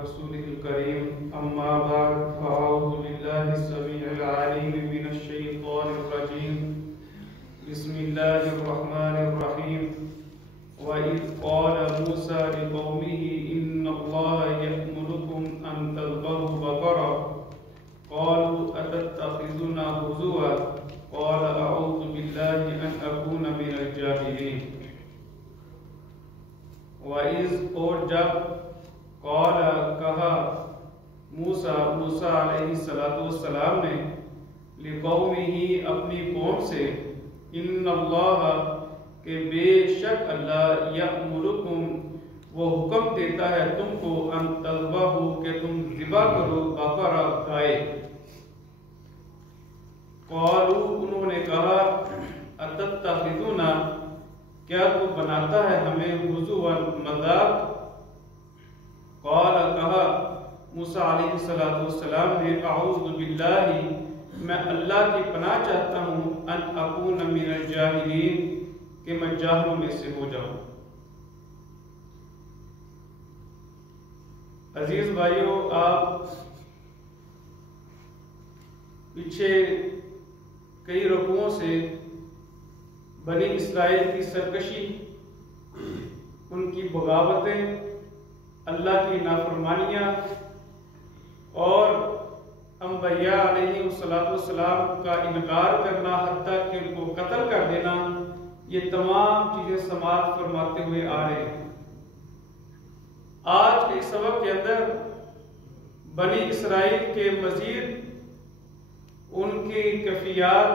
رسوله الكريم أما بعد فأعوذ بالله السميع العليم من الشيطان الرجيم بسم الله الرحمن الرحيم وإذ قال موسى لقومه إن الله يأمركم أن تذبحوا بقرة قالوا أتتخذنا هزوا قال أعوذ بالله أن أكون من الجاهلين وَإِذْ اور جب قال کہا موسیٰ علیہ السلام نے لقومہ اپنی قوم سے ان اللہ کہ بے شک اللہ یأمرکم وہ حکم دیتا ہے تم کو ان تذبحوا کہ تم ذبح کرو بقرہ گائے قالوا انہوں نے کہا اتتخذونا کیا تو بناتا ہے ہمیں ہزوا مذاق قال کہا موسیٰ علیہ السلام نے اعوذ باللہ میں اللہ کی پناہ چاہتا ہوں ان اکون من الجاہلین کہ میں جاہلوں میں سے ہو جاؤں۔ عزیز بھائیو، آپ پیچھے کئی رکوعوں سے بنی اسرائیل کی سرکشی، ان کی بغاوتیں، اللہ کی نافرمانیاں اور انبیاء علیہ السلام کا انکار کرنا، حتیٰ کہ ان کو قتل کر دینا، یہ تمام چیزیں سماعت فرماتے ہوئے آ رہے ہیں۔ آج کے سبق کے اندر بنی اسرائیل کے مزید ان کی کیفیات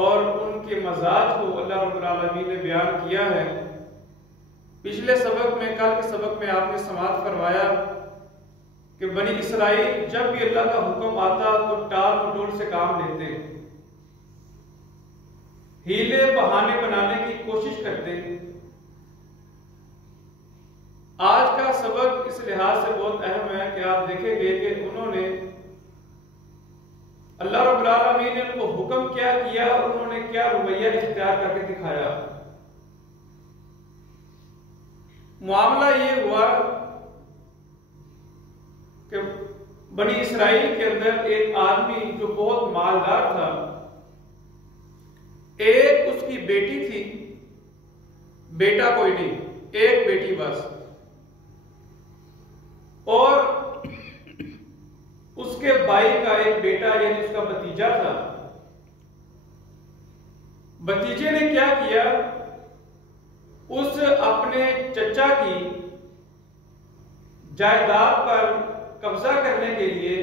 اور ان کے مزاج کو اللہ رب العالمین نے بیان کیا ہے۔ پچھلے سبق میں، کل کے سبق میں آپ نے سماعت فرمایا کہ بنی اسرائیل جب بھی اللہ کا حکم آتا تو ٹال مٹول سے کام لیتے، ہیلے بہانے بنانے کی کوشش کرتے۔ آج کا سبق اس لحاظ سے بہت اہم ہے کہ آپ دیکھیں گے کہ انہوں نے اللہ رب العالمین نے ان کو حکم کیا کیا اور انہوں نے کیا رویہ اختیار کر کے دکھایا۔ معاملہ یہ ہوا کہ بنی اسرائیل کے اندر ایک آدمی جو بہت مالدار تھا، ایک اس کی بیٹی تھی، بیٹا کوئی نہیں، ایک بیٹی بس، اور اس کے بھائی کا ایک بیٹا یعنی اس کا بھتیجا تھا۔ بھتیجے نے کیا کیا، اس اپنے چچا کی جائیداد پر قبضہ کرنے کے لیے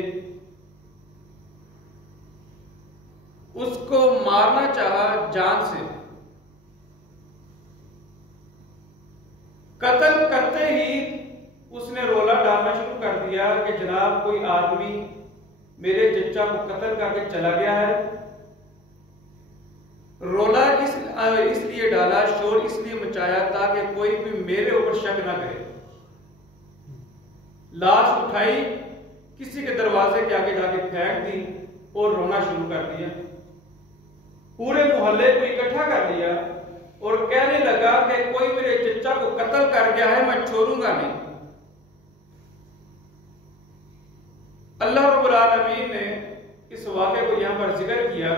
اس کو مارنا چاہا جان سے۔ قتل کرتے ہی اس نے رولا ڈالنا شروع کر دیا کہ جناب کوئی آدمی میرے چچا کو قتل کر کے چلا گیا ہے۔ رولا اس لیے ڈالا، شور اس لیے مچایا تاکہ کوئی بھی میرے اوپر شک نہ کرے۔ لاش اٹھائی، کسی کے دروازے کے آگے جا کے پھینک دی اور رونا شروع کر دیا۔ پورے محلے کو اکٹھا کر لیا اور کہنے لگا کہ کوئی میرے چچا کو قتل کر گیا ہے، میں چھوڑوں گا نہیں۔ اللہ رب العالمین نے اس واقعے کو یہاں پر ذکر کیا۔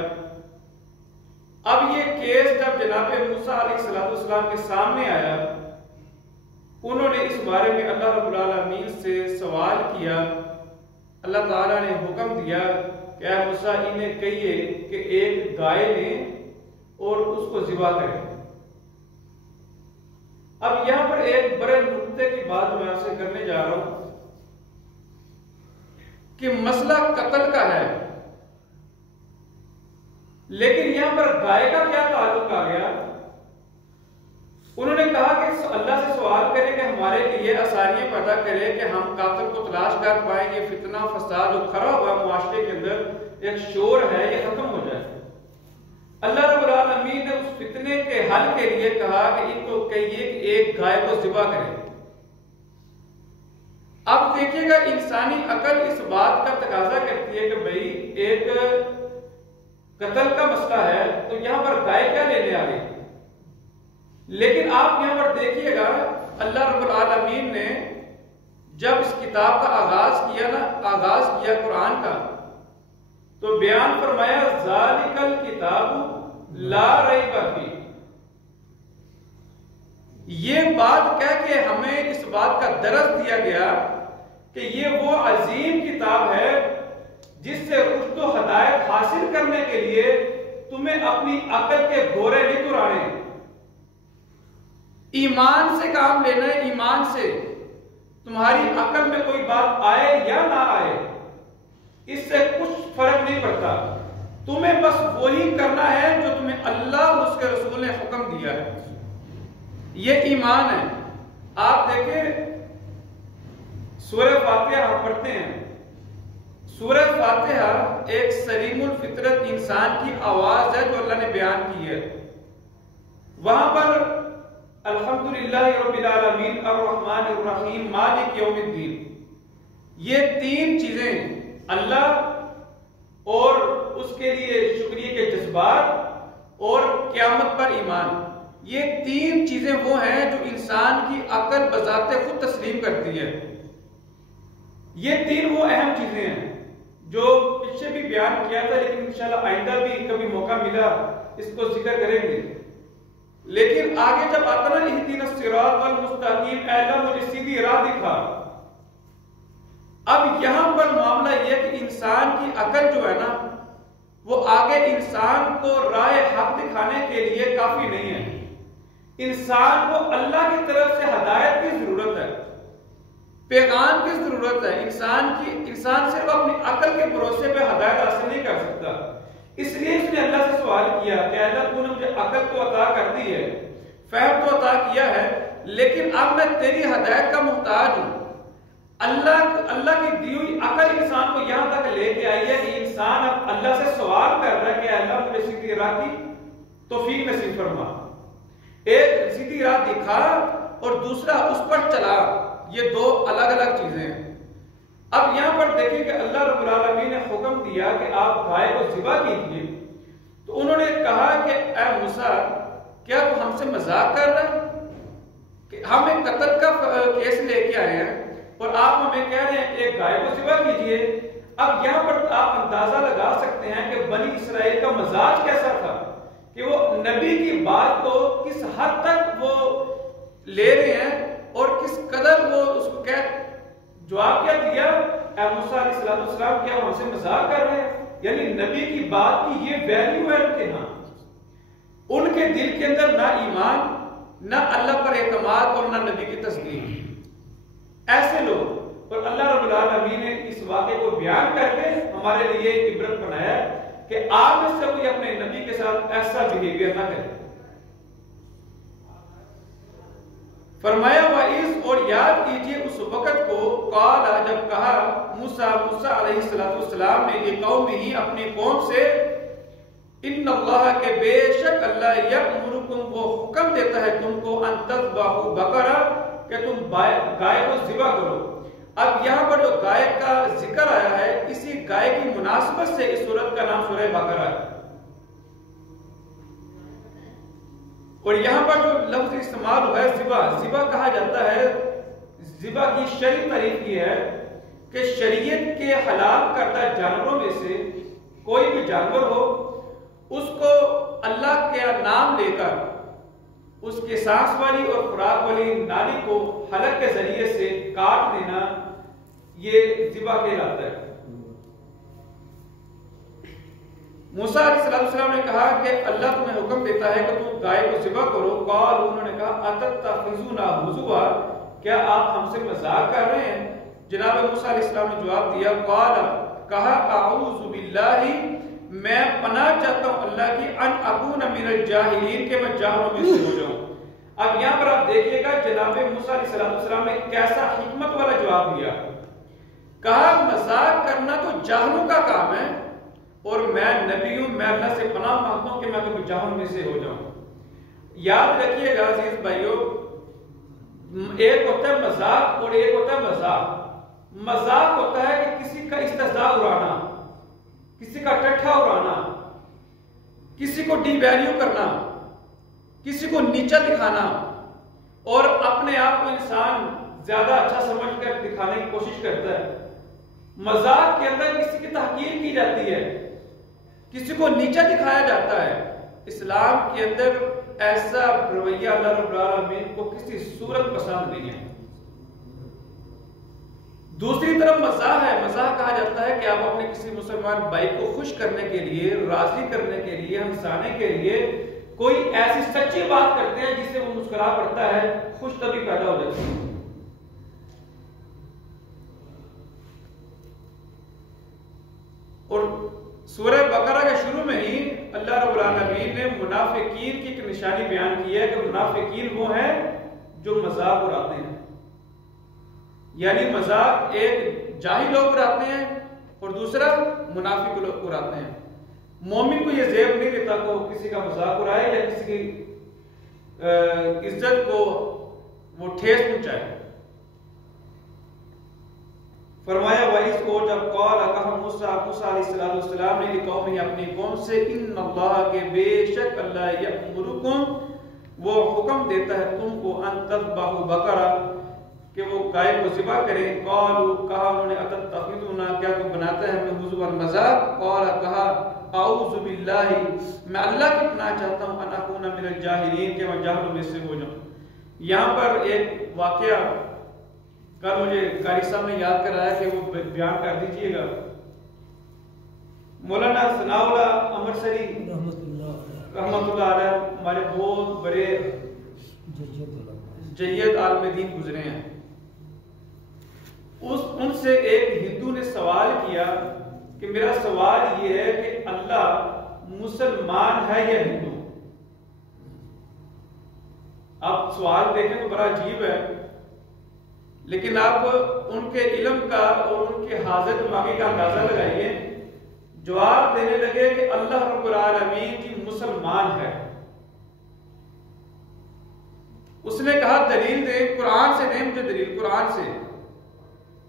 اب یہ کیس جب جناب موسیٰ علیہ السلام کے سامنے آیا، انہوں نے اس بارے میں اللہ رب العالمین سے سوال کیا۔ اللہ تعالیٰ نے حکم دیا کہ اے موسیٰ انہیں کہیے کہ ایک گائے لیں اور اس کو ذبح کریں۔ اب یہاں پر ایک بڑے نقطے کی بات میں آپ سے کرنے جا رہا ہوں کہ مسئلہ قتل کا ہے، لیکن یہاں پر گائے کا کیا تعلق آ گیا؟ انہوں نے کہا کہ اللہ سے سوال کرے کہ ہمارے لیے آسانیاں پیدا کرے کہ ہم قاتل کو تلاش کر پائیں، یہ فتنہ فساد جو کھڑا ہوا معاشرے کے اندر ایک شور ہے یہ ختم ہو جائے۔ اللہ رب العالمین نے اس فتنے کے حل کے لیے کہا کہ ان کو کہیے کہ ایک گائے کو ذبح کریں۔ اب دیکھیے گا انسانی عقل اس بات کا تقاضا کرتی ہے کہ بھئی ایک قتل کا مسئلہ ہے تو یہاں پر گائے کیا لینے آ گئی؟ لیکن آپ یہاں پر دیکھیے گا اللہ رب العالمین نے جب اس کتاب کا آغاز کیا قرآن کا، تو بیان فرمایا ذالک الکتاب لا ریب فیہ۔ یہ بات کہہ کے ہمیں اس بات کا درس دیا گیا کہ یہ وہ عظیم کتاب ہے جس سے رشد و ہدایت حاصل کرنے کے لیے تمہیں اپنی عقل کے گھوڑے نہیں دوڑانے، ایمان سے کام لینا ہے۔ ایمان سے تمہاری عقل میں کوئی بات آئے یا نہ آئے اس سے کچھ فرق نہیں پڑتا، تمہیں بس وہی کرنا ہے جو تمہیں اللہ اور اس کے رسول نے حکم دیا ہے۔ یہ ایمان ہے۔ آپ دیکھیں سورہ فاتحہ ہم پڑھتے ہیں، سورہ فاتحہ ایک سلیم الفطرت انسان کی آواز ہے جو اللہ نے بیان کی ہے۔ وہاں پر الحمدللہ رب العالمین الرحمن الرحیم مالک یوم الدین، یہ تین چیزیں اللہ اور اس کے لیے شکریہ کے جذبات اور قیامت پر ایمان، یہ تین چیزیں وہ ہیں جو انسان کی عقل بذات خود تسلیم کرتی ہے۔ یہ تین وہ اہم چیزیں ہیں جو پیچھے بھی بیان کیا تھا، لیکن انشاءاللہ آئندہ بھی کبھی موقع ملا اس کو ذکر کریں گے۔ لیکن آگے جب آتا نا اہدنا الصراط المستقیم، اے اللہ مجھے سیدھی راہ دکھا، اب یہاں پر معاملہ یہ کہ انسان کی عقل جو ہے نا وہ آگے انسان کو راہ حق دکھانے کے لیے کافی نہیں ہے۔ انسان کو اللہ کی طرف سے ہدایت کی ضرورت ہے، پیغام کی ضرورت ہے۔ انسان صرف اپنی عقل کے بھروسے پہ ہدایت حاصل نہیں کر سکتا، اس لیے اس نے اللہ سے سوال کیا کہ اللہ تو نے مجھے عقل تو عطا کر دی ہے، فہم تو عطا کیا ہے، لیکن اب میں تیری ہدایت کا محتاج ہوں۔ اللہ کی دی ہوئی عقل انسان کو یہاں تک لے کے آئی ہے کہ انسان اب اللہ سے سوال کر رہا ہے کہ اللہ مجھے سیدھی راہ کی توفیق نصیب فرما، ایک سیدھی راہ دکھا اور دوسرا اس پر چلا، یہ دو الگ الگ چیزیں ہیں۔ اب یہاں پر دیکھیں کہ اللہ رب العالمین نے حکم دیا کہ آپ گائے کو ذبح کیجیے، تو انہوں نے کہا کہ اے موسیٰ کیا تو ہم سے مذاق کر رہا ہے کہ ہم ایک قتل کا کیس لے کے آئے ہیں اور آپ ہمیں کہہ رہے ہیں کہ ایک گائے کو ذبح کیجیے۔ اب یہاں پر آپ اندازہ لگا سکتے ہیں کہ بنی اسرائیل کا مزاج کیسا تھا کہ وہ نبی کی بات کو کس حد تک وہ لے رہے ہیں اور کس قدر وہ اس کو جواب کیا دیا، اے موسیٰ علیہ السلام کیا ہم سے مذاق کر رہے ہیں؟ یعنی نبی کی بات کی یہ ویلیو ہے ان کے ہاں، ان کے دل کے اندر نہ ایمان، نہ اللہ پر اعتماد اور نہ نبی کی تصدیق۔ ایسے لوگ، اور اللہ رب العالمین نے اس واقعے کو بیان کر کے ہمارے لیے عبرت بنایا کہ آپ میں سے کوئی اپنے نبی کے ساتھ ایسا بیہیویئر نہ کرے۔ فرمایا وَإِذْ، اور یاد کیجئے اس وقت کو، قال، جب کہا موسیٰ علیہ السلام نے لِقَوْمِهِ اپنی قوم سے، ان اللہ کے بے شک اللہ یأمرکم، وہ حکم دیتا ہے تم کو، ان تذبحوا بقرہ، کہ تم گائے کو ذبح کرو۔ اب یہاں پر جو گائے کا ذکر آیا ہے اسی گائے کی مناسبت سے اس سورت کا نام سورہ بقرہ ہے، اور یہاں پر جو لفظ استعمال ہوا ہے ذبح کہا جاتا ہے۔ ذبح کی شرعی تعریف یہ ہے کہ شریعت کے حلال کردہ جانوروں میں سے کوئی بھی جانور ہو، اس کو اللہ کے نام لے کر اس کے سانس والی اور خوراک والی نالی کو حلق کے ذریعے سے کاٹ دینا، یہ ذبح کہلاتا ہے۔ موسیٰ علیہ السلام نے کہا کہ اللہ تمہیں حکم دیتا ہے کہ تم گائے کو ذبح کرو۔ قال، انہوں نے کہا اتتخذونا ہزوا، کیا آپ ہم سے مذاق کر رہے ہیں؟ جناب موسیٰ علیہ السلام نے جواب دیا، قال، کہا اعوذ باللہ، میں پناہ چاہتا ہوں اللہ کی، ان اکون من الجاہلین، کہ میں جاہلوں میں سے ہو جاؤں۔ اب یہاں پر آپ دیکھیے گا جناب موسیٰ علیہ السلام نے کیسا حکمت والا جواب دیا۔ کہا مذاق کرنا تو جاہلوں کا کام ہے، اور میں نبی ہوں، میں اللہ سے پناہ مانگتا ہوں کہ میں کبھی جاہلوں میں سے ہو جاؤں۔ یاد رکھیے گا عزیز بھائیو، ایک ہوتا ہے مذاق اور ایک ہوتا ہے مذاق۔ مذاق ہوتا ہے کہ کسی کا استہزاء اڑانا، کسی کا ٹٹھا اڑانا، کسی کو ڈی ویلیو کرنا، کسی کو نیچا دکھانا، اور اپنے آپ کو انسان زیادہ اچھا سمجھ کر دکھانے کی کوشش کرتا ہے. مذاق کے اندر کسی کی تحقیر کی جاتی ہے، کسی کو نیچا دکھایا جاتا ہے. اسلام کے اندر ایسا رویہ اللہ رب العالمین کو کسی صورت پسند نہیں ہے. دوسری طرف مزاح ہے. مزاح کہا جاتا ہے کہ آپ اپنے کسی مسلمان بھائی کو خوش کرنے کے لیے، راضی کرنے کے لیے، ہنسانے کے لیے کوئی ایسی سچی بات کرتے ہیں جس سے وہ مسکرا پڑتا ہے، خوش طبعی پیدا ہو جاتی ہے. اور سورہ بقرہ کے شروع میں ہی اللہ رب العالمین نے منافقین کی ایک نشانی بیان کی ہے کہ منافقین وہ ہیں جو مذاق اڑاتے ہیں. یعنی مذاق ایک جاہل لوگ اڑاتے ہیں اور دوسرا منافق لوگ اڑاتے ہیں. مومن کو یہ زیب نہیں دیتا کہ وہ کسی کا مذاق اڑائے یا کسی کی عزت کو وہ ٹھیس پہنچائے. فرمایا وَإِذْ کو جب قال کہا موسیٰ علیہ السلام نے لقوم اپنی قوم سے ان اللہ کے بے شک اللہ یأمرکم وہ حکم دیتا ہے تم کو ان تذبحوا بقرہ کہ وہ گائے کو ذبح کریں. قالوا کہا انہوں نے اتتخذونا کیا تو بناتا ہے ہمیں ہزوا مذاق. قال کہا اعوذ باللہ میں اللہ کی پناہ چاہتا ہوں ان اکون من الجاہلین کہ میں جاہلوں میں سے ہو جاؤں. یہاں پر ایک واقعہ کل مجھے قاری صاحب نے یاد کرایا کہ وہ بیان کر دیجئے گا. مولانا ثناء اللہ امرسری رحمت اللہ علیہ ہمارے بہت بڑے جید عالم دین گزرے ہیں. ان سے ایک ہندو نے سوال کیا کہ میرا سوال یہ ہے کہ اللہ مسلمان ہے یا ہندو؟ آپ سوال دیکھیں تو بڑا عجیب ہے، لیکن آپ ان کے علم کا اور ان کے حاضر دماغی کا اندازہ لگائیے. جواب دینے لگے کہ اللہ رب العالمین جی مسلمان ہے. اس نے کہا دلیل دے. قرآن سے نہیں، مجھے دلیل قرآن سے.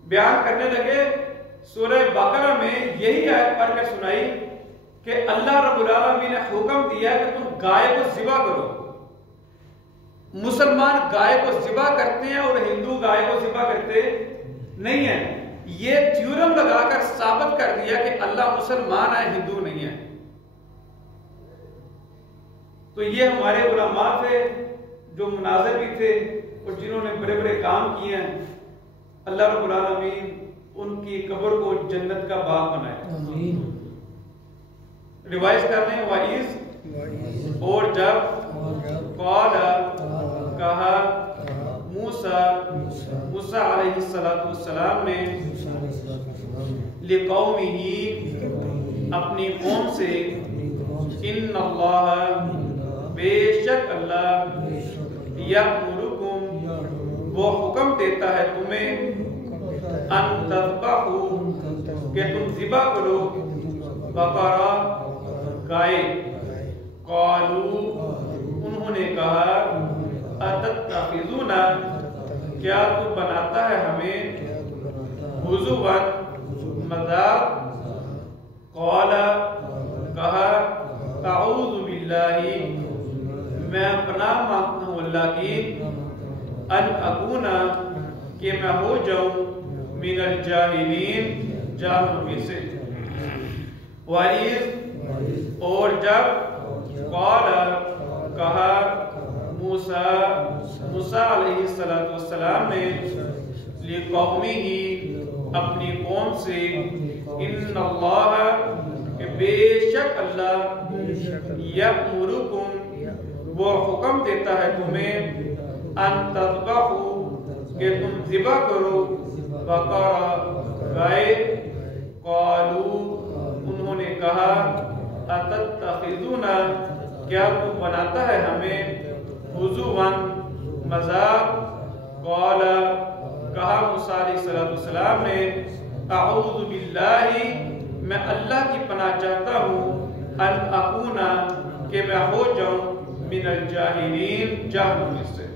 بیان کرنے لگے سورہ بقرہ میں یہی آیت پڑھ کر سنائی کہ اللہ رب العالمین نے حکم دیا کہ تم گائے کو ذبح کرو. مسلمان گائے کو ذبح کرتے ہیں اور ہندو گائے کو ذبح کرتے نہیں ہیں. یہ تھیورم لگا کر ثابت کر دیا کہ اللہ مسلمان ہے، ہندو نہیں ہے. تو یہ ہمارے علماء تھے جو مناظر بھی تھے اور جنہوں نے بڑے بڑے کام کیے ہیں. اللہ رب العالمین ان کی قبر کو جنت کا باغ بنائے. ریوائز کر لیں. وَإِذْ اور جب قال کہا موسیٰ علیہ السلام نے لقومہ اپنی قوم سے ان اللہ بے شک اللہ یأمرکم وہ حکم دیتا ہے تمہیں ان تذبحوا کہ تم ذبح کرو بقرہ گائے. قالوا انہوں نے کہا اتتخذونا کیا تو بناتا ہے ہمیں ہزوا مذاق. قال کہا اعوذ باللہ میں پناہ مانگتا ہوں اللہ کی ان اکونا کہ میں ہو جاؤں من الجاہلین جاہلوں میں سے. وَإِذْ اور جب قال کہا موسیٰ علیہ السلام نے لقومہ اپنی قوم سے ان اللہ کہ بے شک اللہ یأمرکم وہ حکم دیتا ہے تمہیں ان تذبحوا کہ تم ذبح کرو بقرہ گائے. قالوا انہوں نے کہا اتتخذونا کیا تو بناتا ہے ہمیں ہزوا مذاق. قال کہا موسیٰ علیہ السلام نے اعوذ باللہ میں اللہ کی پناہ چاہتا ہوں ان اکونا کہ میں ہو جاؤں من الجاہلین جاہلوں میں سے.